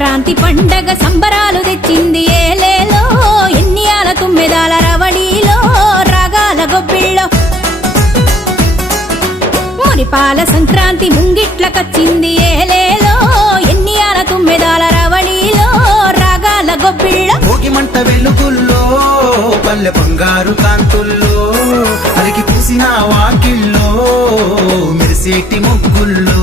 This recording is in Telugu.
సంక్రాంతి పండగ సంబరాలు తెచ్చింది ఏలేలో ఎన్నియాల తుమ్మెదాల రవళిలో రాగాల గొబ్బిళ్ళో మురిపాల సంక్రాంతి ముంగిట్లకొచ్చింది ఏలేలో ఎన్నియాల తుమ్మెదాల రవళిలో రాగాల గొబ్బిళ్ళో భోగి మంట వెలుగుల్లో పల్లె బంగారు కాంతుల్లో అలికి పూసిన వాకిల్లో మెరిసేటి ముగ్గుల్లో